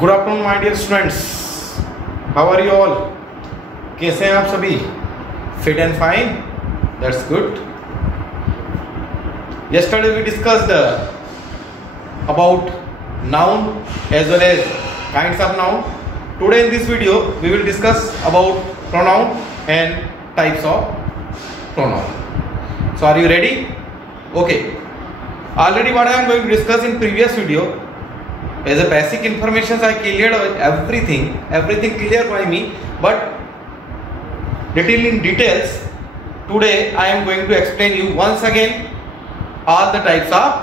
Good afternoon my dear students, how are you all? कैसे हैं आप सभी? Fit and fine, that's good. Yesterday we discussed about noun as well as kinds of noun. Today in this video we will discuss about pronoun and types of pronoun. So are you ready? Okay. Already what I am going to discuss in previous video as a basic information, I cleared everything clear by me, but little in details today I am going to explain you once again all the types of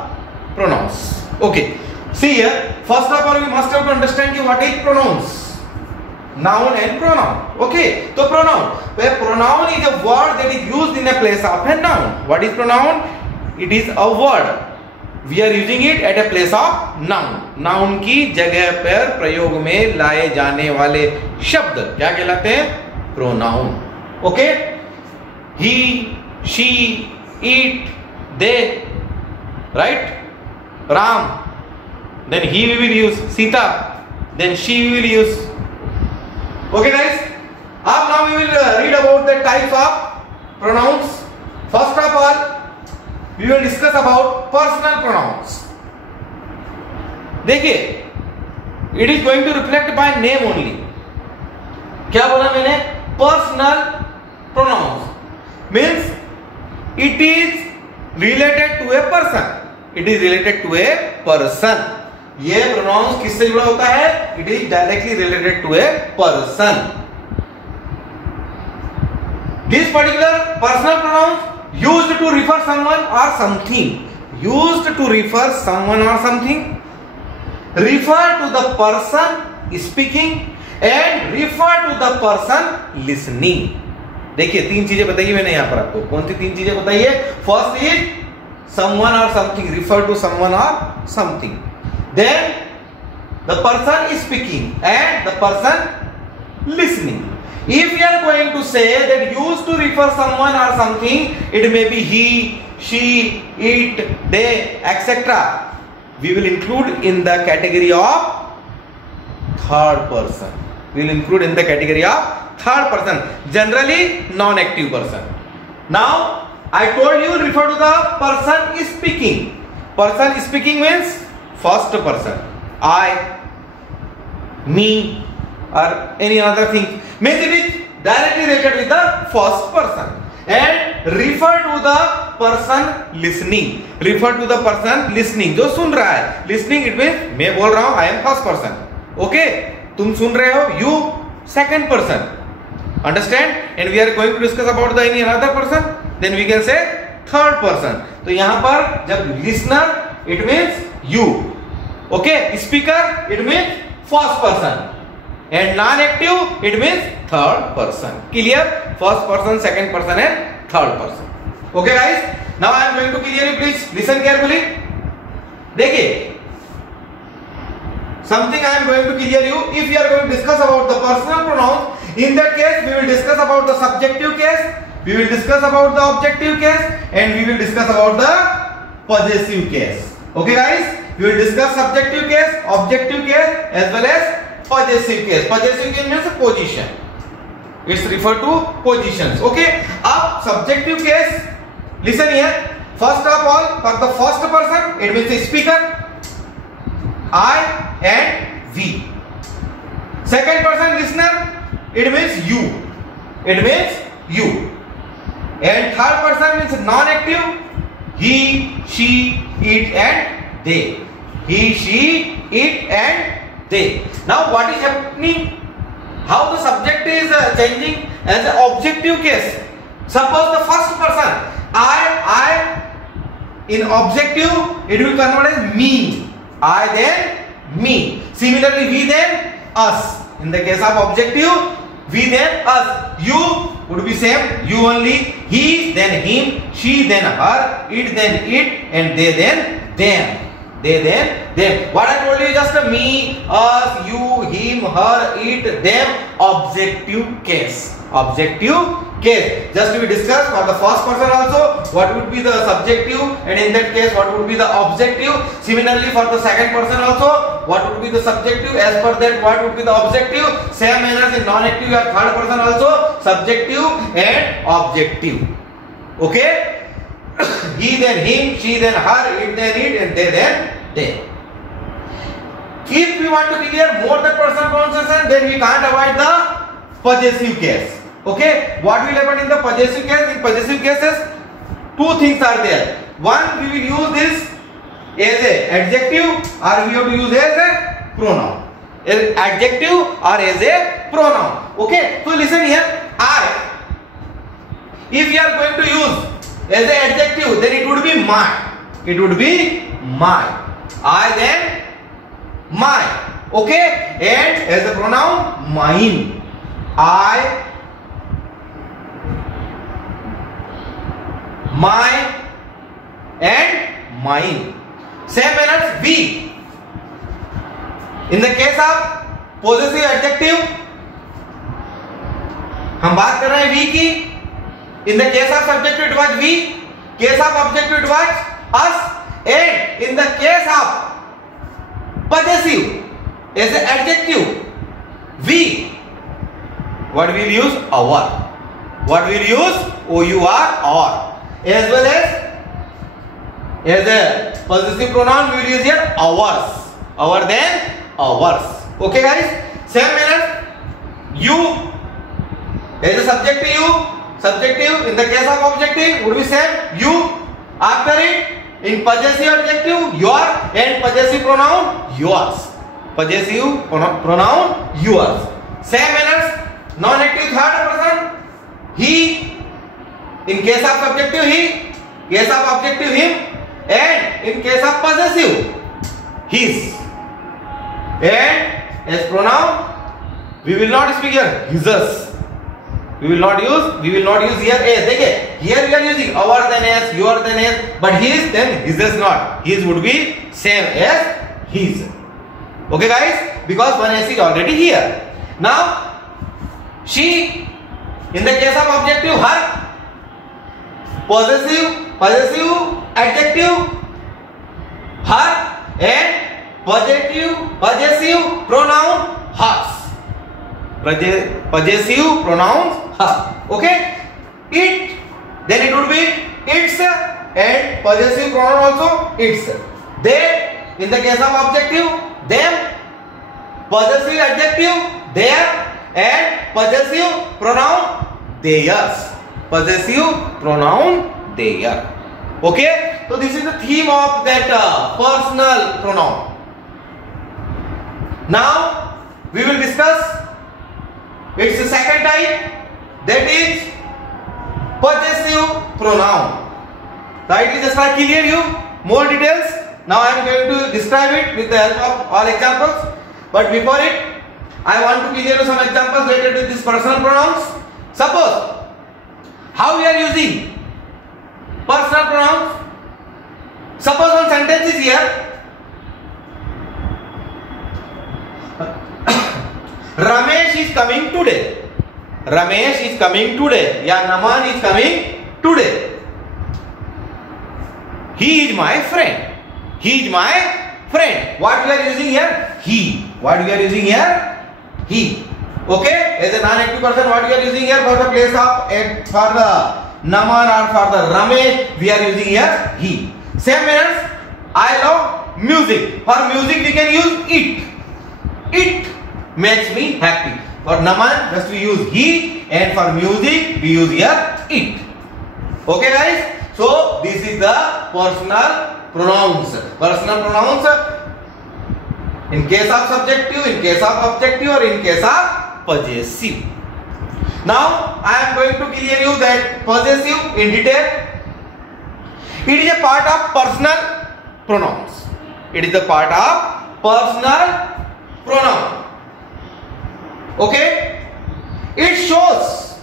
pronouns. Okay, see here, first of all we must have to understand what is pronouns. Noun and pronoun. Okay, so pronoun is a word that is used in a place of a noun. What is pronoun? It is a word. We are using it at a place of noun. Noun की जगह पर प्रयोग में लाए जाने वाले शब्द क्या कहलाते हैं? Pronoun. Okay? He, she, it, they, right? Ram. Then he we will use Sita. Then she we will use. Okay, guys. Now we will read about the types of pronouns. First of all, we will discuss about personal pronouns. देखिए, it is going to reflect by name only. क्या बोला मैंने? Personal pronouns means it is related to a person. It is related to a person. ये pronouns किससे जुड़ा होता है? It is directly related to a person. This particular personal pronouns used to refer someone or something. Used to refer someone or something. Refer to the person speaking and refer to the person listening. देखिए तीन चीजें बताइए मैंने यहां पर आपको. कौन सी तीन चीजें बताइए? First is someone or something. Refer to someone or something. Then the person is speaking and the person listening. If we are going to say that used to refer someone or something, it may be he, she, it, they, etc. We will include in the category of third person. We will include in the category of third person. Generally non-active person. Now I told you refer to the person is speaking. Person speaking means first person. I, me, or any other thing. Means it is directly related with the first person. And refer to the person listening. Refer to the person listening. जो सुन रहा है. Listening it means मैं बोल रहा हूँ, I am first person. Okay? तुम सुन रहे हो, you second person. Understand? And we are going to discuss about the any another person. Then we can say third person. तो यहाँ पर जब listener it means you. Okay? Speaker it means first person. And non-active it means third person. Clear? First person, second person and third person. Okay guys, now I am going to clear you. Please listen carefully. देखिए, something I am going to clear you. If you are going to discuss about the personal pronouns, in that case we will discuss about the subjective case, we will discuss about the objective case, and we will discuss about the possessive case. Okay guys, we will discuss subjective case, objective case as well as possessive case. Possessive case means position. It's referred to positions. Okay. अब subjective case. Listen here. First of all, for the first person, it means the speaker, I and we. Second person, listener, it means you. It means you. And third person means non-active. He, she, it, and they. He, she, it, and they. Now what is happening? How the subject is changing as an objective case. Suppose the first person, I in objective it will convert as me. I then me. Similarly we then us. In the case of objective, we then us. You would be same. You only. He then him. She then her. It then it. And they then them. They then them. What I told you is just me, us, you, him, her, it, them. Objective case. Objective case. Just to be discussed for the first person also, what would be the subjective, and in that case, what would be the objective. Similarly, for the second person also, what would be the subjective. As per that, what would be the objective. Same manner in non-active or third person also, subjective and objective. Okay. He then him, she then her, it then it, and they then they. If we want to clear more than personal pronunciation, then we can't avoid the possessive case. Okay, what will happen in the possessive case? In possessive cases, two things are there. One, we will use this as a adjective, or we have to use as a pronoun. Adjective or as a pronoun. Okay, so listen here. I. If we are going to use as an adjective, then it would be my. It would be my. I then my. Okay, and as a pronoun, mine. I. My and mine. Same manner we. In the case of possessive adjective, हम बात कर रहे हैं we की. In the case of subjective it was we. Case of objective it was us. And in the case of possessive as an adjective, we. What will use? Our. What will use? O-U-R, our. As well as a possessive pronoun we will use here ours. Our then ours. Okay guys. Same manner you as a subjective you. Subjective in the case of objective would be same you. After it in possessive adjective your, and possessive pronoun yours. Possessive pronoun yours. Same manner non-active third person he. In case of subjective he, case of objective him, and in case of possessive his. And as pronoun we will not speak here his. We will not use here as. Okay, here we are using our than as, your than as, but his then his is not. His would be same as his. Okay guys, because one s is already here. Now she, in the case of objective her, possessive adjective her, and possessive pronoun hers. Possessive pronouns her. Okay, it, then it would be its, and possessive pronoun also its. They, in the case of objective them, possessive adjective their, and possessive pronoun theirs. Possessive pronoun their. Okay, so this is the theme of that personal pronoun. Now we will discuss its second type, that is possessive pronoun. Right, just I clear you more details. Now I am going to describe it with the help of all examples, but before it I want to clear you some examples related to these personal pronouns. Suppose how we are using personal pronouns. Suppose one sentence is here. Ramesh is coming today. Ramesh is coming today. Yeah, Naman is coming today. He is my friend. He is my friend. What we are using here? He. What we are using here? He. Okay. As a non-active person, what we are using here for the place of for the Naman or for the Ramesh, we are using here he. Same manner, I love music. For music, we can use it. It makes me happy. For Naman, just we use he, and for music, we use here it. Okay, guys. So this is the personal pronouns. Personal pronouns in case of subjective, in case of objective, or in case of possessive. Now I am going to clear you that possessive in detail. It is a part of personal pronouns. It is a part of personal pronoun. Okay? It shows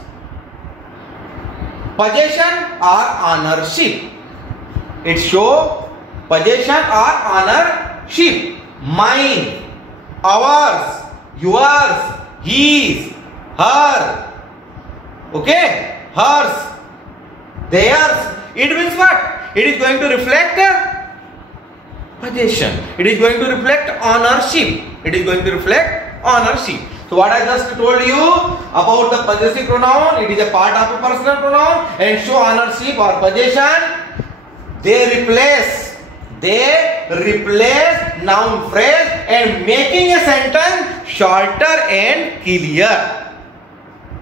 possession or ownership. It shows possession or ownership. Mine, ours, yours, his, her. Okay? hers, theirs. It means what? It is going to reflect possession. It is going to reflect ownership. It is going to reflect ownership. So what I just told you about the possessive pronoun, it is a part of a personal pronoun and show ownership or possession. They replace noun phrase and making a sentence shorter and clear.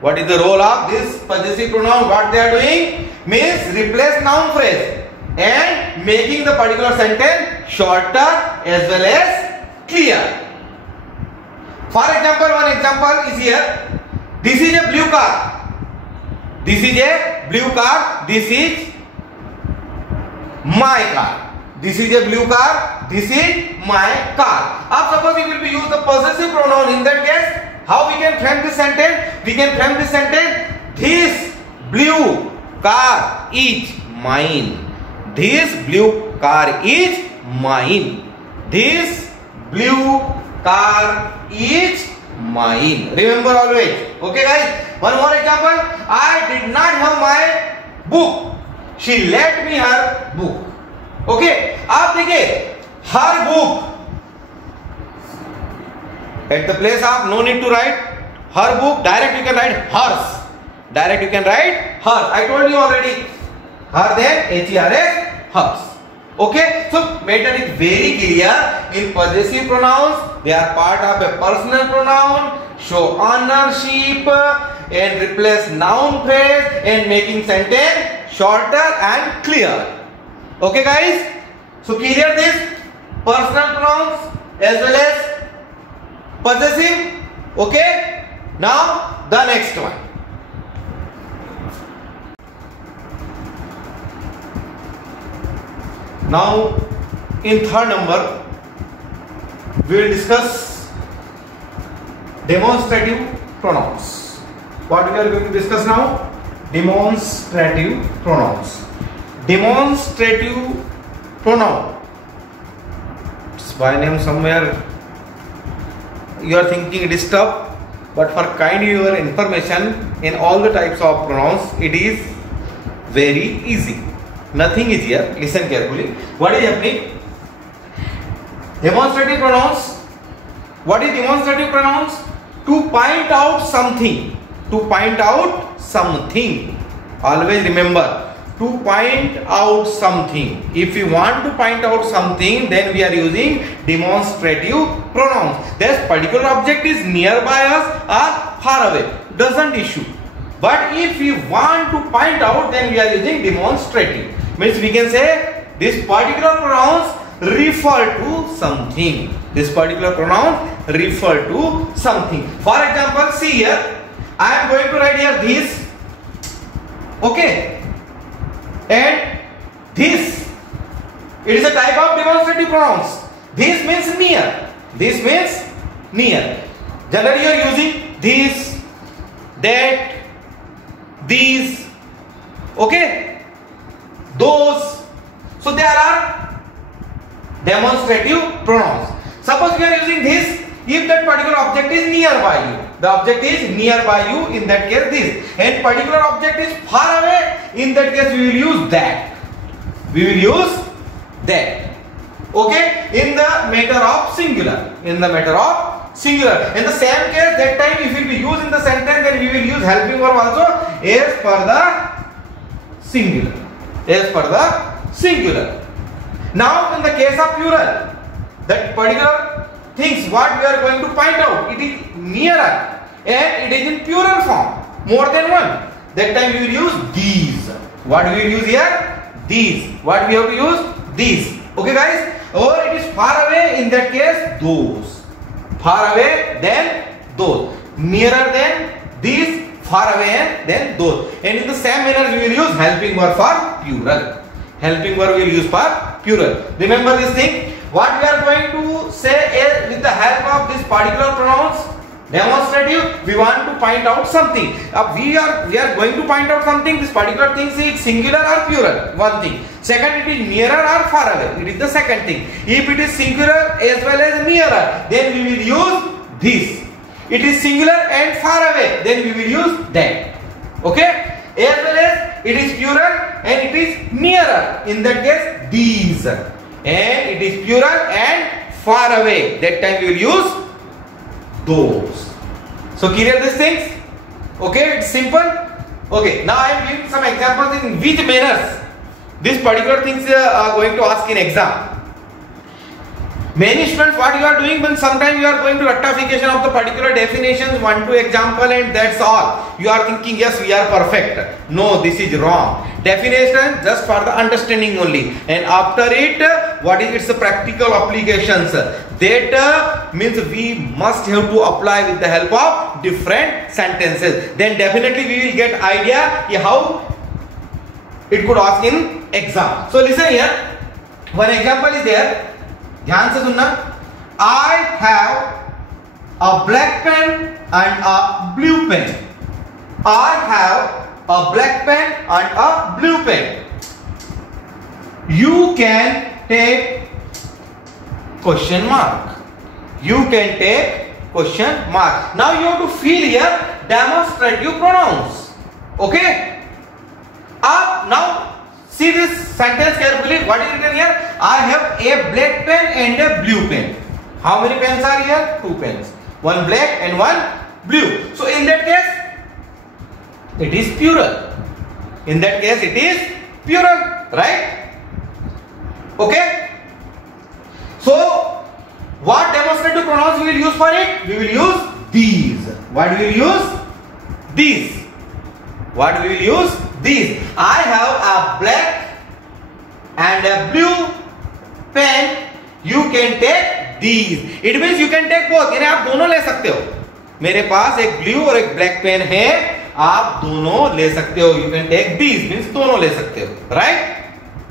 What is the role of this possessive pronoun? What they are doing means replace noun phrase and making the particular sentence shorter as well as clear. For example, one example is here. This is a blue car. This is a blue car. This is my car. This is a blue car. This is my car. Now suppose we will be use the possessive pronoun in that case. How we can frame this sentence? We can frame this sentence. This blue car is mine. This blue car is mine. This blue car is mine. Remember always. Okay guys. One more example. I did not have my book. She lent me her book. Okay. आप देखिए her book. At the place of no need to write her book, direct you can write hers. Direct you can write hers. I told you already. Her then H-E-R-S, hers. Okay, so matter is very clear. In possessive pronouns, they are part of a personal pronoun, show ownership and replace noun phrase and making sentence shorter and clear. Okay guys, so clear this personal pronouns as well as possessive. Okay, now the next one. Now in third number we will discuss demonstrative pronouns. What we are going to discuss now? Demonstrative pronouns. Demonstrative pronoun. It's by name somewhere. You are thinking it is tough, but for kind your information in all the types of pronouns, it is very easy. Nothing is here. Listen carefully. What is happening? Demonstrative pronouns. What is demonstrative pronouns? To point out something. To point out something. Always remember. To point out something. If you want to point out something, then we are using demonstrative pronouns. This particular object is nearby us or far away. Doesn't issue. But if you want to point out, then we are using demonstrative. Means we can say this particular pronouns refer to something. This particular pronoun refer to something. For example, see here. I am going to write here this. Okay. And this, it is a type of demonstrative pronouns. This means near. This means near. Generally you are using this, that, these, okay, those. So there are demonstrative pronouns. Suppose we are using this, if that particular object is nearby you. The object is nearby you, in that case this. And particular object is far away, in that case we will use that. We will use that. Okay? In the matter of singular. In the matter of singular. In the same case, that time if we will use in the sentence, then we will use helping verb also as per the singular. As per the singular. Now in the case of plural, that particular things what we are going to point out, it is nearer and it is in plural form, more than one. That time we will use these. What we will use here? These. What we have to use? These. Okay guys? Or it is far away, in that case those. Far away then those. Nearer than these, far away than those. And in the same manner we will use helping verb for plural. Helping verb we will use for plural. Remember this thing. What we are going to say is, with the help of this particular pronouns, demonstrative, we want to point out something. We are going to point out something. This particular thing, say it's singular or plural. One thing. Second, it is nearer or far away. It is the second thing. If it is singular as well as nearer, then we will use this. It is singular and far away, then we will use that. Okay. as well as it is plural and it is nearer. In that case, these, and it is plural and far away. That time we will use those. So clear these things? Okay, it's simple. Okay, now I am giving some examples in which manners these particular things are going to ask in exam. Many students, what you are doing, when sometimes you are going to rectification of the particular definitions, 1, 2 example, and that's all. You are thinking, yes, we are perfect. No, this is wrong. Definition just for the understanding only, and after it, what is its practical applications? That means we must have to apply with the help of different sentences. Then definitely we will get idea how it could ask in exam. So listen here, one example is there. ध्यान से सुनना. I have a black pen and a blue pen. I have a black pen and a blue pen. You can take question mark. You can take question mark. Now you have to fill here demonstrative pronouns. Okay? Now see this sentence carefully. What is written here? I have a black pen and a blue pen. How many pens are here? 2 pens. One black and one blue. So in that case, it is plural. In that case, it is plural, right? Okay. So what demonstrative pronouns we will use for it? We will use these. What we will use? These. What we will use? These. I have a black and a blue pen. You can take these. It means you can take both. यानी आप दोनों ले सकते हो. मेरे पास एक blue और एक ब्लैक पेन है, आप दोनों ले सकते हो. You can take these means दोनों ले सकते हो, right?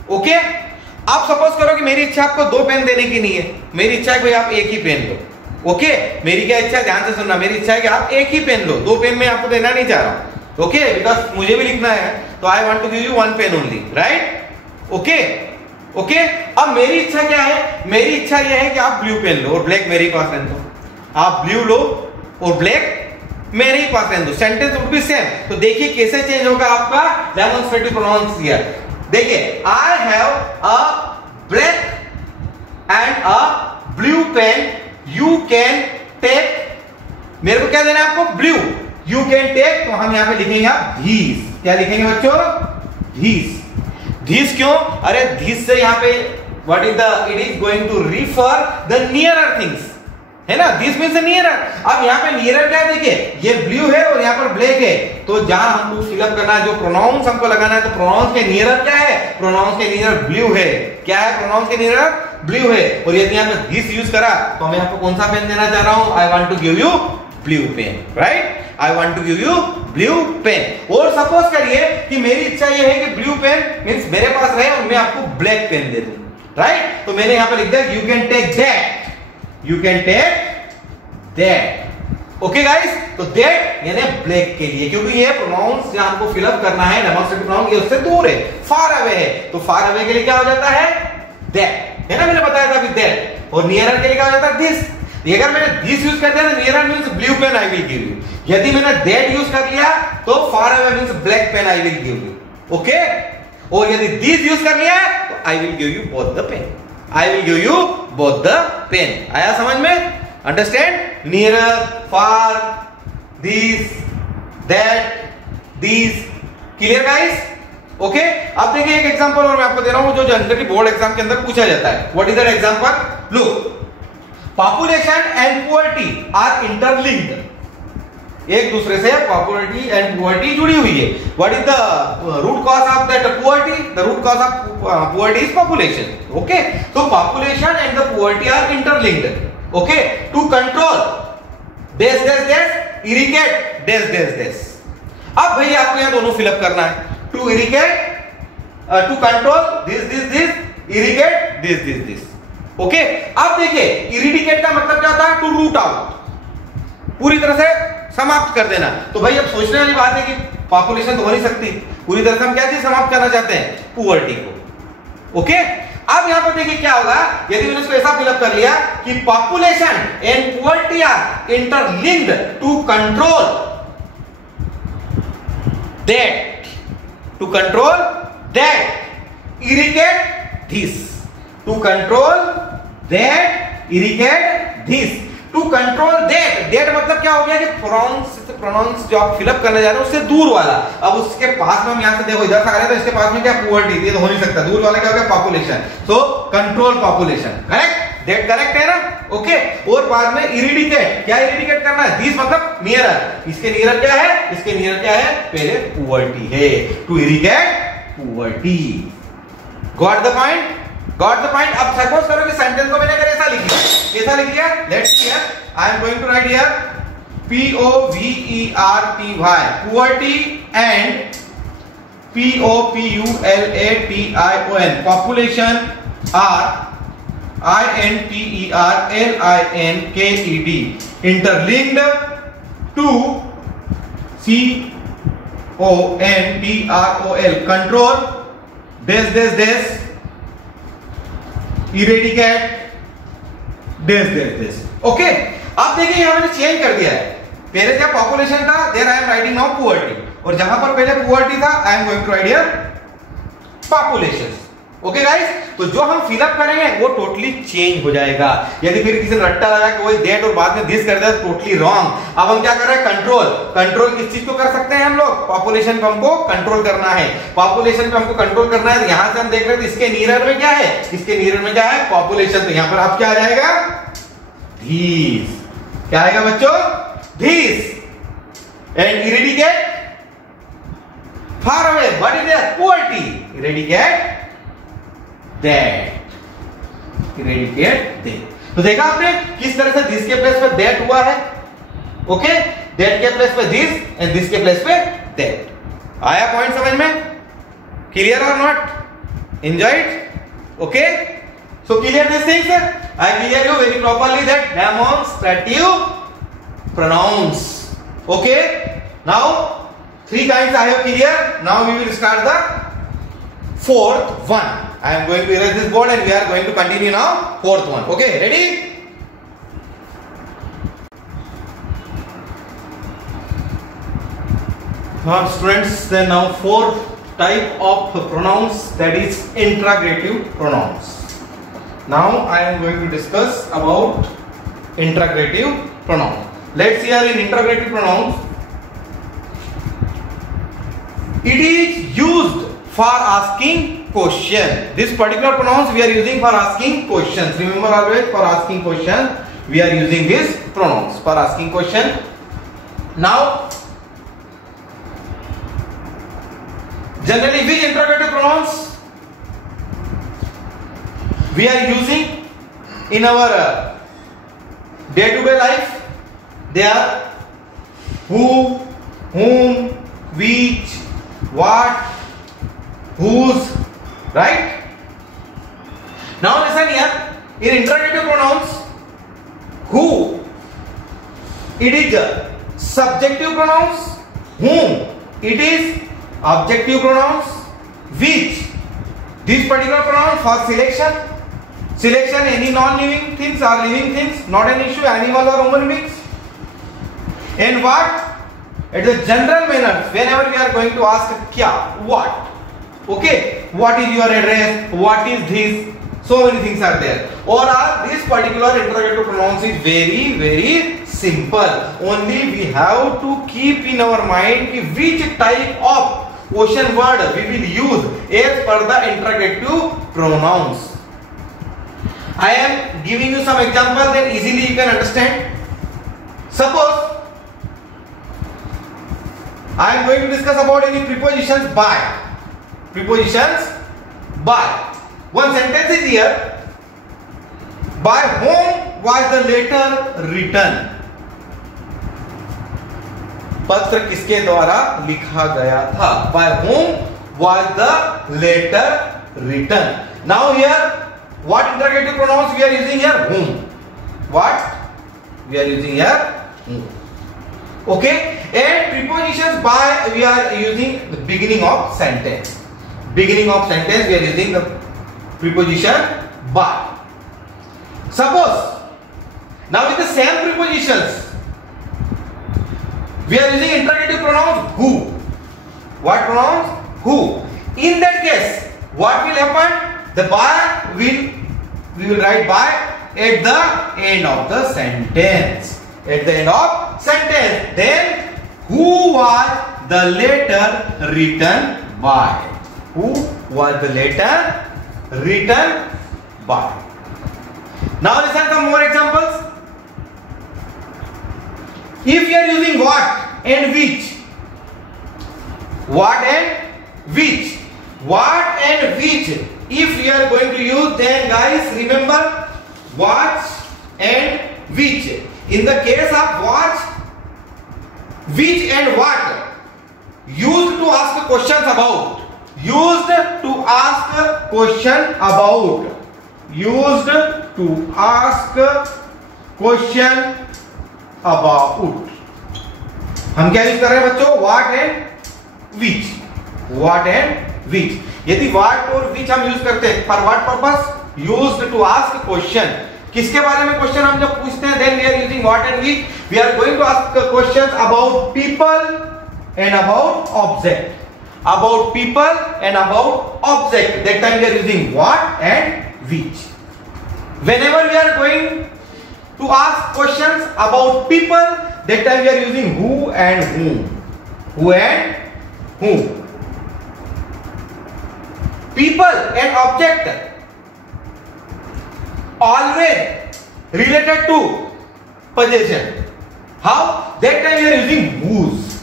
Okay? आप सपोज करो कि मेरी इच्छा आपको 2 पेन देने की नहीं है. मेरी इच्छा है कि आप एक ही पेन लो. ओके? मेरी क्या इच्छा है? ध्यान से सुनना. मेरी इच्छा है कि आप एक ही पेन लो. 2 पेन मैं आपको देना नहीं चाह रहा हूं. ओके, बिकॉज मुझे भी लिखना है, तो I want to give you 1 pen only, right? Okay okay. अब मेरी इच्छा क्या है? मेरी इच्छा यह है कि आप ब्लू पेन लो और ब्लैक मेरे पास रहने दो. आप ब्लू लो और ब्लैक मेरे ही पास रहने दो. Sentence would be same. तो देखिए कैसे चेंज होगा आपका डेमोन्स्ट्रेटिव प्रोनाउंस हियर. देखिए, I have a black and a blue pen. You can take. मेरे को क्या देना है आपको? ब्लू. You can take, तो हम यहाँ पे लिखेंगे आप these. क्या लिखेंगे बच्चों? these. these क्यों? अरे these से यहाँ पे what is the, it is going to refer the nearer things, है ना? this means the nearer. अब यहाँ पे nearer क्या है? देखिए, ये blue है और यहाँ पर black है, तो जहां हमको फिलअप करना है, जो प्रोनाउंस हमको लगाना है, तो प्रोनाउंस के nearer क्या है? प्रोनाउंस के nearer blue है. क्या है प्रोनाउंस के nearer? blue है. और यदि यहाँ पे this यूज करा, तो मैं आपको कौन सा पेन देना चाह रहा हूं? I want to give you blue pen, right? I want to give you blue pen. और सपोज करिए कि मेरी इच्छा ये है कि ब्लू पेन मींस मेरे पास रहे और मैं आपको ब्लैक पेन दे दूं, राइट? तो मैंने यहां पे लिख दिया you can take that. You can take that. Okay guys, तो that यानी ब्लैक के लिए, क्योंकि ये प्रोनाउंस जहां हमको फिलअप करना है डेमोन्स्ट्रेटिव प्रोनाउन, ये उससे दूर है, फार अवे है. तो फार अवे के लिए क्या हो जाता है? that, है ना? मैंने बताया था अभी that. और नियरर के लिए क्या हो जाता है? this. अगर मैंने this यूज कर दिया तो nearer means blue pen I will give you. यदि मैंने that यूज कर लिया तो far away means black pen I will give you. Okay? और यदि this यूज कर लिया तो I will give you both the pen. I will give you both the pen. आया समझ में? Understand? Nearer, far, this, that, these. Clear guys? Okay? अब देखिए एक एग्जांपल और मैं आपको दे रहा हूं जो जनरली बोर्ड एग्जाम के अंदर पूछा जाता है. What is that example? Look, population and poverty are interlinked. एक दूसरे से पॉपुलरिटी एंड पुअर्टी जुड़ी हुई है. What is the root cause of that poverty? The root cause of poverty is population. Okay, तो population and the poverty are interlinked. Okay, to control dash dash dash irrigate dash dash dash. अब भैया आपको यहां दोनों fill up करना है. To irrigate, to control this this this, irrigate this this this. Okay, अब देखिए इरिडिकेट का मतलब क्या होता है? टू रूट आउट, पूरी तरह से समाप्त कर देना. तो भाई अब सोचने वाली बात है कि पॉपुलेशन तो हो नहीं सकती, पूरी तरह से हम क्या चीज समाप्त करना चाहते हैं? पुअर्टी को. ओके, अब यहां पर देखिए क्या होगा यदि मैंने इसको ऐसा फिलअप कर लिया कि population and poverty are interlinked to control that. to control that, irrigate this. To control that, irrigate this. To control that, that मतलब क्या हो गया कि प्रोनाउंस जो आप फिलअप करने जा रहे हैं उससे दूर वाला, अब उसके पास में हम यहाँ से देखो इधर से आ रहे हैं तो इसके पास में क्या पुअर्टी, ये तो हो नहीं सकता, दूर वाला क्या हो गया population, so control population, correct, that correct है ना, ओके। और बाद में इरिडिकेट, क्या इरिडिकेट करना है, दिस मतलब नियरर, इसके नियरर क्या है, इसके नियरर क्या है, पहले पुअर्टी है, to eradicate poverty, got the point, got the point. अब सपोज करो कि सेंटेंस को मैंने अगर ऐसा लिख दिया, कैसा लिख दिया, let's see here, I am going to write here POVERTY, poverty and POPULATION, population are INTERLINKED, interlinked to CONTROL, control dash dash dash, eradicate dash dash dash, okay. अब देखिए यहां मैंने चेंज कर दिया है, पहले क्या पॉपुलेशन था, there I am writing now poverty, और जहां पर पहले पुअर्टी था I am going to write here population, okay guys. तो जो हम फिलअप करेंगे वो टोटली चेंज हो जाएगा, यदि फिर किसी ने रट्टा लगा कि वही दैट और बाद में दिस कर दिया तो टोटली रॉन्ग। अब हम क्या कर रहे हैं, कंट्रोल, कंट्रोल किस चीज को कर सकते हैं हम लोग, पॉपुलेशन पे हमको कंट्रोल करना है, पॉपुलेशन पे हमको कंट्रोल करना है, तो यहां से हम देख रहे हैं इसके नियर में क्या है, इसके नियर में क्या है पॉपुलेशन, तो यहां पर आप क्या आ जाएगा, धीस, क्या आएगा बच्चों, this, and eradicate far away, what is that, poverty, eradicate that, eradicate that. तो देखा आपने किस तरह से दिस के प्लेस पे दैट हुआ है, ओके, दैट के प्लेस पे दिस एंड दिस के प्लेस पे दैट। आया पॉइंट समझ में, क्लियर और not, enjoyed, okay. So clear these things? I clear you very properly that demonstrative pronouns. Okay. Now 3 kinds I have clear. Now we will start the 4th one. I am going to erase this board and we are going to continue now 4th one. Okay. Ready? Students, then now 4th type of pronouns, that is interrogative pronouns. Now I am going to discuss about interrogative pronouns. Let's see here in interrogative pronouns. It is used for asking question. This particular pronouns we are using for asking questions. Remember always, for asking question we are using this pronouns for asking question. Now generally which interrogative pronouns we are using in our day-to-day life? They are who, whom, which, what, whose, right? Now listen here, in interrogative pronouns, who, it is subjective pronouns, whom, it is objective pronouns, which, this particular pronoun for selection, selection any non-living things or living things, not an issue, animal or human beings, and what, at the general manner, whenever we are going to ask kya, what, okay, what is your address, what is this, so many things are there, or this particular interrogative pronouns is very very simple, only we have to keep in our mind which type of question word we will use as per the interrogative pronouns. I am giving you some example, then easily you can understand. Suppose I am going to discuss about any prepositions by. Prepositions by. One sentence is here. By whom was the letter written? पत्र किसके द्वारा लिखा गया था? By whom was the letter written? Now here, what interrogative pronouns we are using here? Whom. What? We are using here whom. Okay. And prepositions by we are using the beginning of sentence. Beginning of sentence we are using the preposition by. Suppose now with the same prepositions we are using interrogative pronouns who. What pronouns? who. In that case, what will happen? The by we will write by at the end of the sentence. At the end of sentence. Then who was the letter written by? Who was the letter written by? Now listen some more examples. If you are using what and which, what and which, what and which, if you are going to use, then guys remember what and which. In the case of what, which and what, used to ask questions about, used to ask question about, used to ask question about. हम क्या use कर रहे हैं बच्चों? what and which, what and which. यदि what और which हम use करते हैं for what purpose? used to ask question. किसके बारे में क्वेश्चन हम जब पूछते हैं, then we are using what and which. We are going to ask questions about people and about object. About people and about object. That time we are using what and which. Whenever we are going to ask questions about people, that time we are using who and whom. Who and whom. People and object always related to possession. How? That time we are using whose.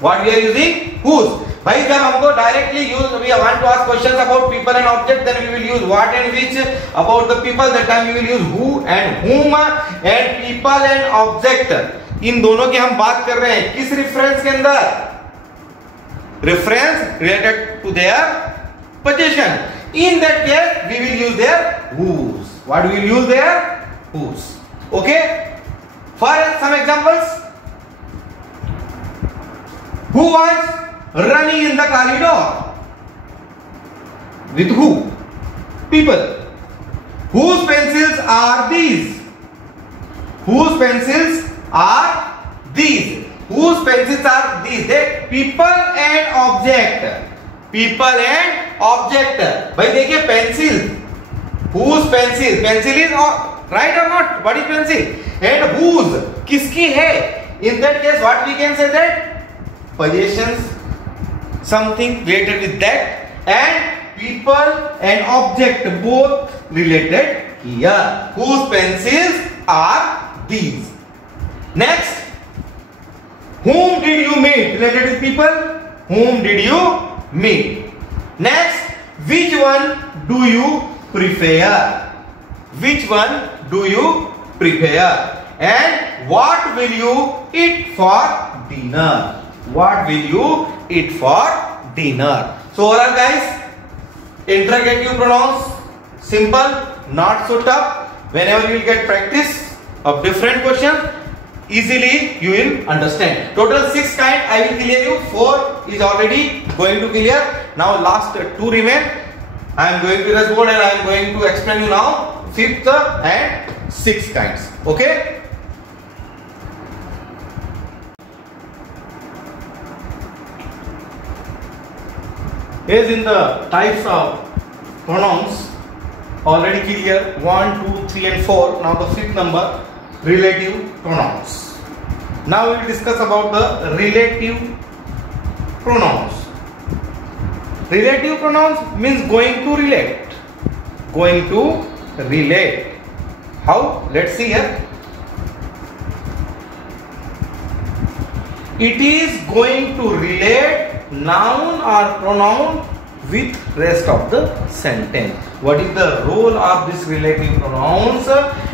What we are using? Whose. भाई जब हमको directly use, we want to ask questions about people and object, then we will use what and which. About the people, that time we will use who and whom. And people and object, इन दोनों की हम बात कर रहे हैं किस reference के अंदर? Reference related to their possession. In that case, we will use their whose. What we will use there? Whose. Okay. For some examples, who was running in the corridor? With who? People. Whose pencils are these? Whose pencils are these? Whose pencils are these? They people and object. People and object. भाई देखिए pencil. Whose pencil? Pencil is right or not? What is pencil? And whose? किसकी है? In that case, what we can say that possessions, something related with that, and people and object both related here. Whose pencils are these? Next, whom did you meet? Related with people. Whom did you meet? Next, which one do you prefer? Which one do you prefer? And what will you eat for dinner? What will you eat for dinner? So overall guys, interrogative pronouns, simple, not so tough. Whenever you will get practice of different questions, easily you will understand. Total 6 kind I will clear you. 4 is already going to clear. Now last 2 remain. I am going to erase board and I am going to explain you now 5th and 6th kinds. Okay. As in the types of pronouns already clear 1, 2, 3 and 4. Now the 5th number, relative pronouns. Now we will discuss about the relative pronouns. Relative pronouns means going to relate. Going to relate. How? Let's see here. It is going to relate noun or pronoun with rest of the sentence. What is the role of this relative pronouns?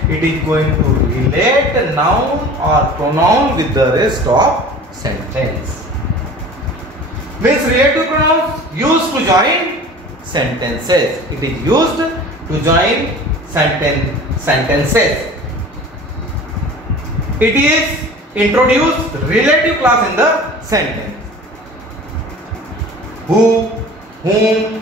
It is going to relate a noun or pronoun with the rest of sentence. Means relative pronouns used to join sentences. It is used to join sentences. It is introduced relative class in the sentence. Who, whom,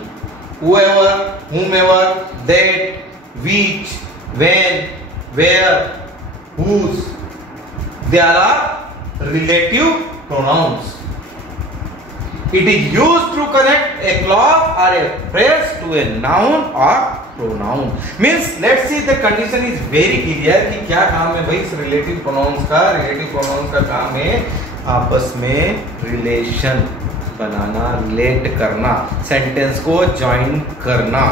whoever, whomever, that, which, when, where, whose. They are relative pronouns. It is used to connect a clause or a phrase to a noun or pronoun. Means let's see the condition is very clear कि क्या काम है भाई इस relative pronouns का. Relative pronouns का काम है आपस में रिलेशन बनाना, रिलेट करना, सेंटेंस को ज्वाइन करना.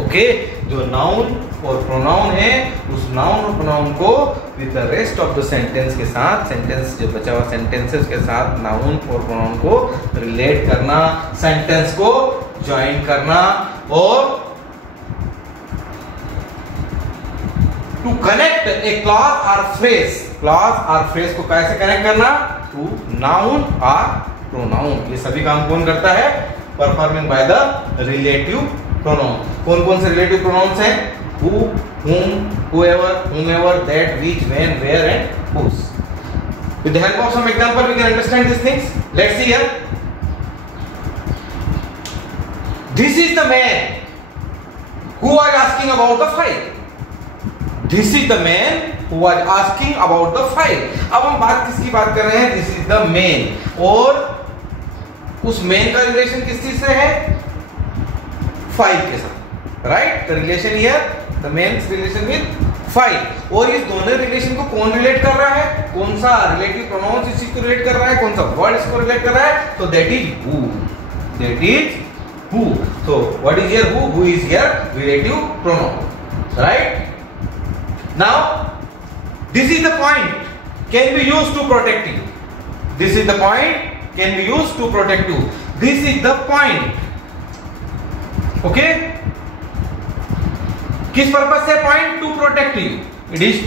ओके, जो नाउन और प्रोनाउन है उस नाउन और प्रोनाउन को with the rest of the sentence के साथ, सेंटेंस जो बचा हुआ सेंटेंसेस के साथ नाउन और प्रोनाउन को रिलेट करना, सेंटेंस को ज्वाइन करना और टू कनेक्ट ए क्लॉज और फ्रेज. क्लॉज और फ्रेज को कैसे कनेक्ट करना? टू नाउन और प्रोनाउन. ये सभी काम कौन करता है? Performing by the relative pronoun. कौन कौन से रिलेटिव प्रोनाउंस हैं? who, whom, whoever, whomever, that, which, when, where and whose. With the help of some example we can understand these things. Let's see here. This is the man who was asking about the file. This is the man who was asking about the file. अब हम बात किसकी बात कर रहे हैं? This is the man. और उस man का रिलेशन किस चीज से है? फाइल के साथ. Right, the relation here the men's relation with file. और इस दोनों रिलेशन को कौन रिलेट कर रहा है? कौन सा रिलेटिव प्रोनाउन इसी को रिलेट कर रहा है? कौन सा वर्ड इसको रिलेट कर रहा है? तो that is who. That is who. तो what is here who? Who is here relative pronoun. Right, now this is the point can be used to protect you. This is the point can be used to protect you. This is the point. Okay, किस purpose से? Point to protect you. It is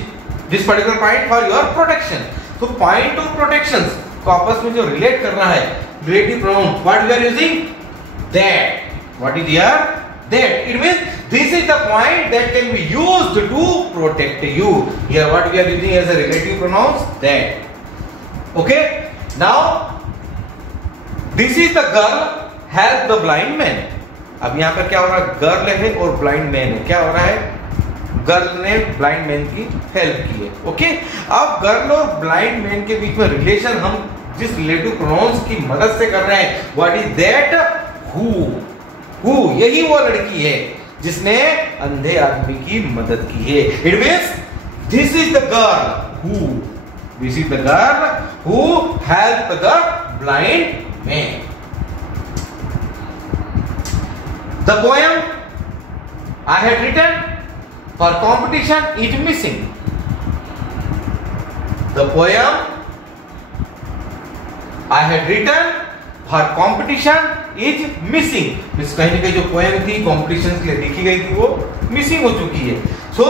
this particular point for your protection. तो point of protection को आपस में जो relate करना है, relative pronoun, what we are using? That. What is here? That. It means this is the point that can be used to protect you. Here what we are using as a relative pronoun? That. Okay, now this is the girl help the blind man. अब यहां पर क्या हो रहा है? Girl है और blind man है. क्या हो रहा है? गर्ल ने ब्लाइंड मैन की हेल्प की है. ओके, अब गर्ल और ब्लाइंड मैन के बीच में रिलेशन हम जिस रिलेटिव प्रोनाउंस की मदद से कर रहे हैं, what is that? Who. Who, यही वो लड़की है जिसने अंधे आदमी की मदद की है. It means this is the girl who. This is the girl who help the blind man. The poem I had written for competition is missing. The poem I had written for competition is missing. इस कहीं न कहीं जो poem थी competition के लिए लिखी गई थी वो missing हो चुकी है. So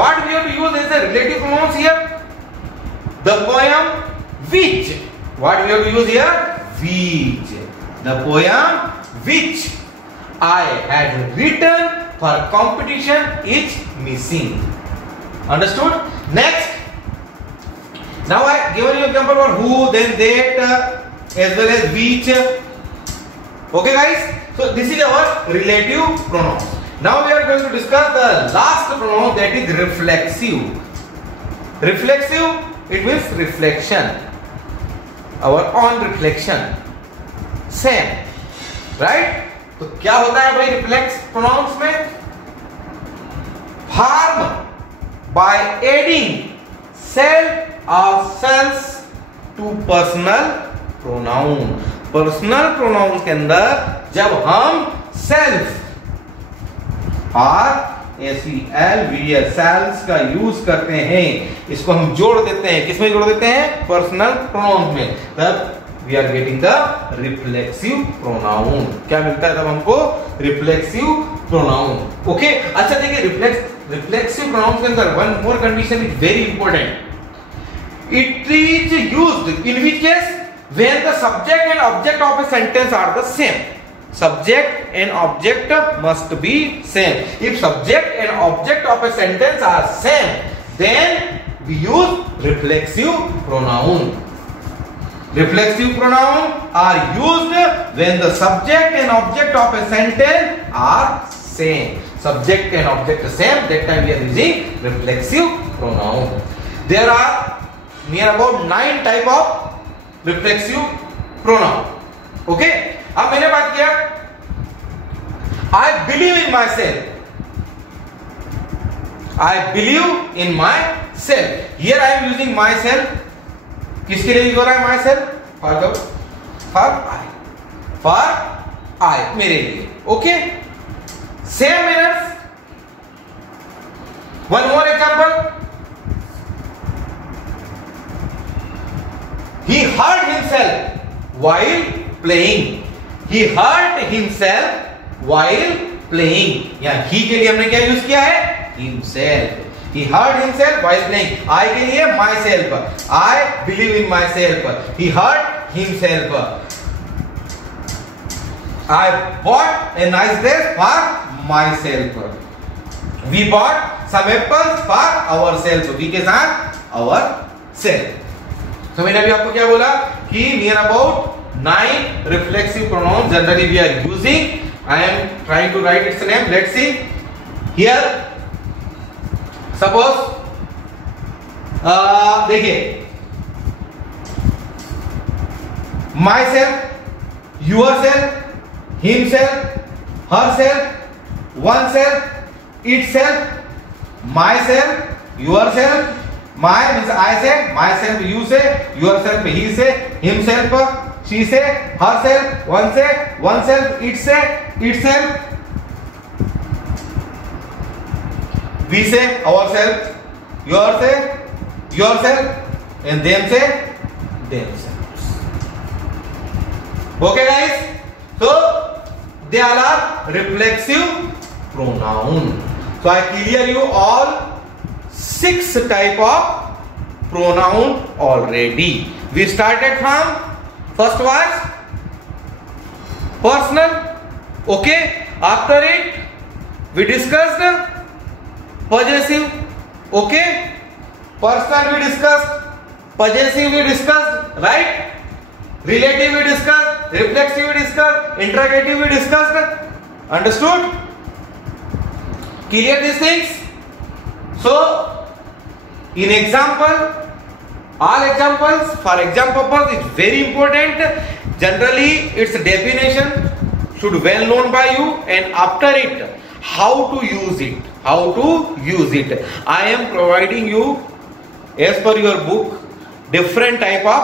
what we have to use as a relative pronouns here? The poem which. What we have to use here? Which. The poem which I had written for competition is missing. Understood? Next, now I given you example for who, then that, as well as which. Okay, guys. So this is our relative pronouns. Now we are going to discuss the last pronoun, that is reflexive. Reflexive, it means reflection. Our own reflection. Same, right? तो क्या होता है भाई reflex pronouns में? Form by adding self और selves to personal pronoun. Personal pronoun के अंदर जब हम सेल्फ और SELF सेल्स का यूज करते हैं, इसको हम जोड़ देते हैं. किसमें जोड़ देते हैं? पर्सनल प्रोनाउन में. तब we are getting the reflexive pronoun. क्या मिलता है तब हमको? reflexive pronoun. Okay, अच्छा देखिए reflexive pronoun के अंदर one more condition is very important. It is used in which case? When the subject and object of a sentence are the same. Subject and object must be same. If subject and object of a sentence are same, then we use reflexive pronoun. Reflexive pronoun are used when the subject and object of a sentence are same. Subject and object same, that time we are using reflexive pronoun. There are near about 9 type of reflexive pronoun. Okay, अब मैंने बात किया I believe in my self, I believe in my self. Here I am using my self, किसके लिए use हो रहा है my self? For I, मेरे लिए। Okay, same manners, one more example, he hurt himself while playing, he hurt himself while playing, या he के लिए हमने क्या यूज किया है? himself, he hurt himself while playing। I के लिए myself, I believe in myself, he hurt himself। I bought a nice dress for myself, we bought some apples for ourselves, we के साथ ourself। तो मैंने अभी आपको क्या बोला कि near about 9 reflexive pronoun generally we are using. I am trying to write its name, let's see here. Suppose देखिए, myself, yourself, himself, herself, oneself, itself, myself, yourself, my means I say, myself you say, yourself he say, himself she say, herself oneself, it say, itself, we say, ourselves, yourself, and them say, themselves. Okay guys, so they all are reflexive pronoun. So I clear you all 6 type of pronoun already. We started from first was personal. Okay, after it we discussed possessive. Okay, personal we discussed, possessive we discussed, right? Relative we discussed, reflexive we discussed, interrogative we discussed. Understood? Clear these things? So in example, all examples for exam purpose is very important. Generally its definition should well known by you, and after it how to use it, I am providing you as per your book different type of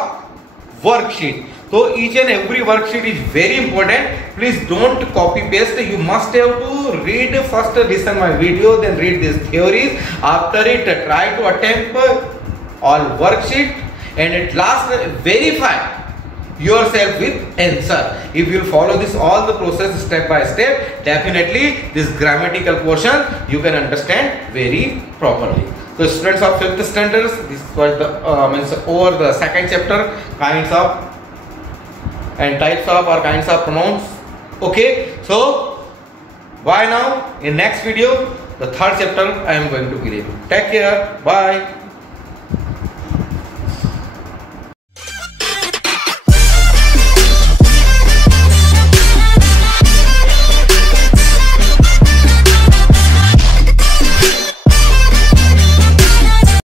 worksheet. So each and every worksheet is very important. Please don't copy paste. You must have to read first, listen my video, then read these theories. After it, try to attempt all worksheet, and at last verify yourself with answer. If you follow this all the process step by step, definitely this grammatical portion you can understand very properly. So students of 5th standards, this was the means over the second chapter, kinds of and types of or kinds of pronouns. Okay, so bye now. In next video, the 3rd chapter I am going to give you. Take care. Bye.